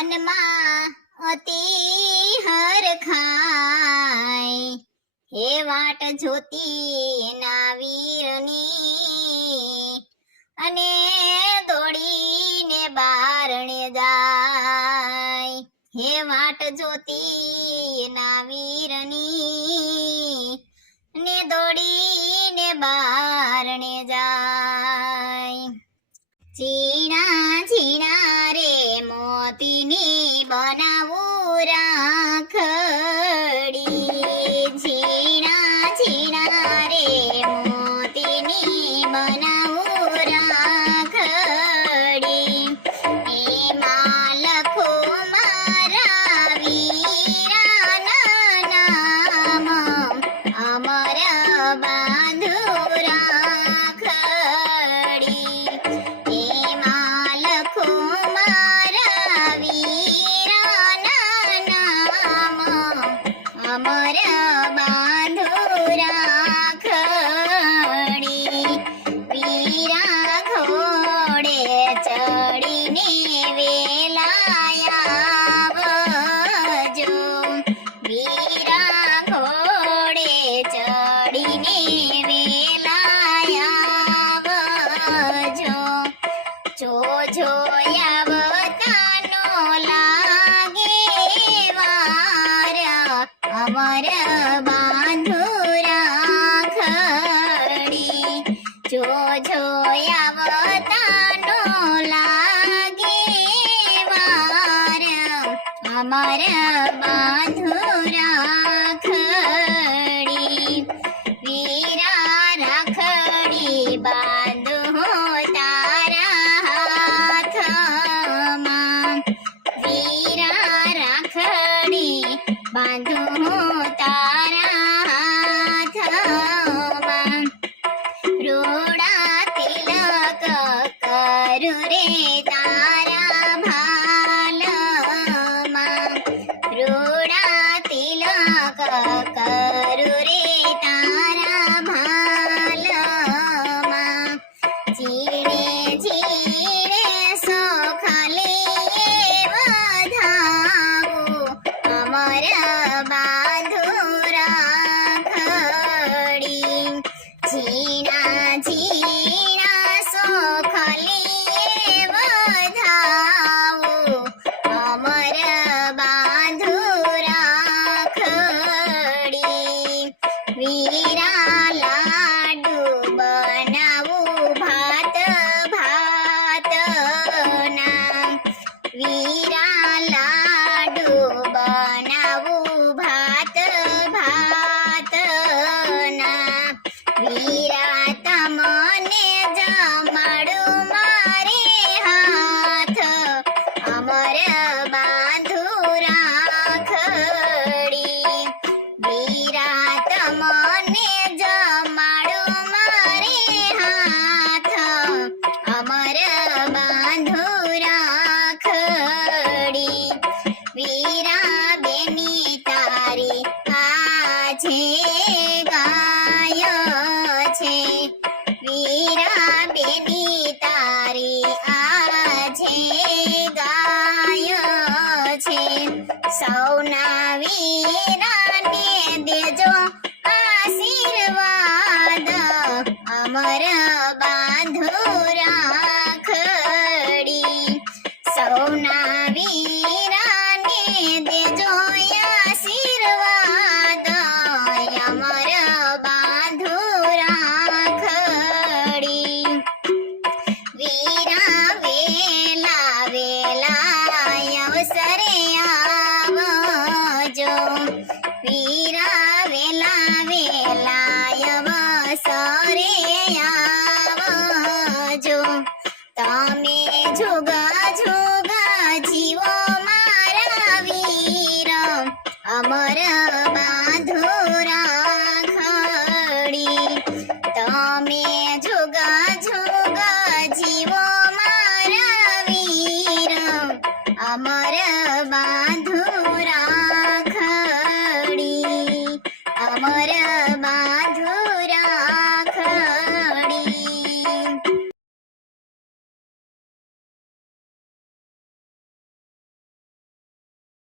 મનમાં અતિ હરખાય, હે વાટ જોતી ના વીરની, અને દોડીને બારણે જાય, હે વાટ જોતી ના વીરની, ને દોડીને બારણે જાય. ઝીણા ઝીણા રે મોતીની બનાવું રાખડી, ઝીણા ઝીણા રે મોતીની બનાવું રાખડી, એમાં લખો મારા વીરાના નામ, અમર બાંધું રાખડી, એમાં લખો મારા વીરાના નામ, અમર બાંધું રાખડી. વીરા ઘોડે ચડીને વેલાયા આવજો, વીરા ઘોડે ચડીને વેલાયા આવજો, જોજો આવતાનો લાગે વાર, અમર બાંધું રાખડી, જોજો આવતાનો લાગે વાર, અમર બાંધું રાખડી. વીરા રાખડી બાંધું તારા હાથમાં, વીરા રાખડી બાંધું તારા હાથમાં, રૂડા તિલક કરું રે તારા ભાલમાં, રૂડા તિલક કરું રે તારા ભાલમાં, ઝીણે ઝીણે સોખલી વધાવું, અમર બાંધું રાખડી, ઝીણા ઝીણા સોખલી વધાવું, અમર બાંધું રાખડી. વીરા લાડુ બનાવું ભાત ભાતના, વીરા લાડુ બનાવું ભાત ભાતના, વીરા તમને જમાડું મારે હાથ, અમર બાંધું રાખડી, વીરા તમને જમાડું મારે હાથ, અમર બાંધું રાખડી. વીરા બેની તારી આજે ગાય છે, વીરા બેની તારી આજે ગાય છે, સૌના વીરાને દેજો આશીર્વાદ, અમર બાંધું રાખડી, સૌના વીરાને દેજો આશીર્વાદ, અમર બાંધું રાખડી. વીરા વેલા વેલા અવસરે આવજો, વીરા વેલા વેલા અવસરે આવજો, તમે જુગા જુગા જીવો મારા વીર, અમર બાંધું રાખડી, તમે જુગા જુગા જીવો મારા વીર, અમર બાંધું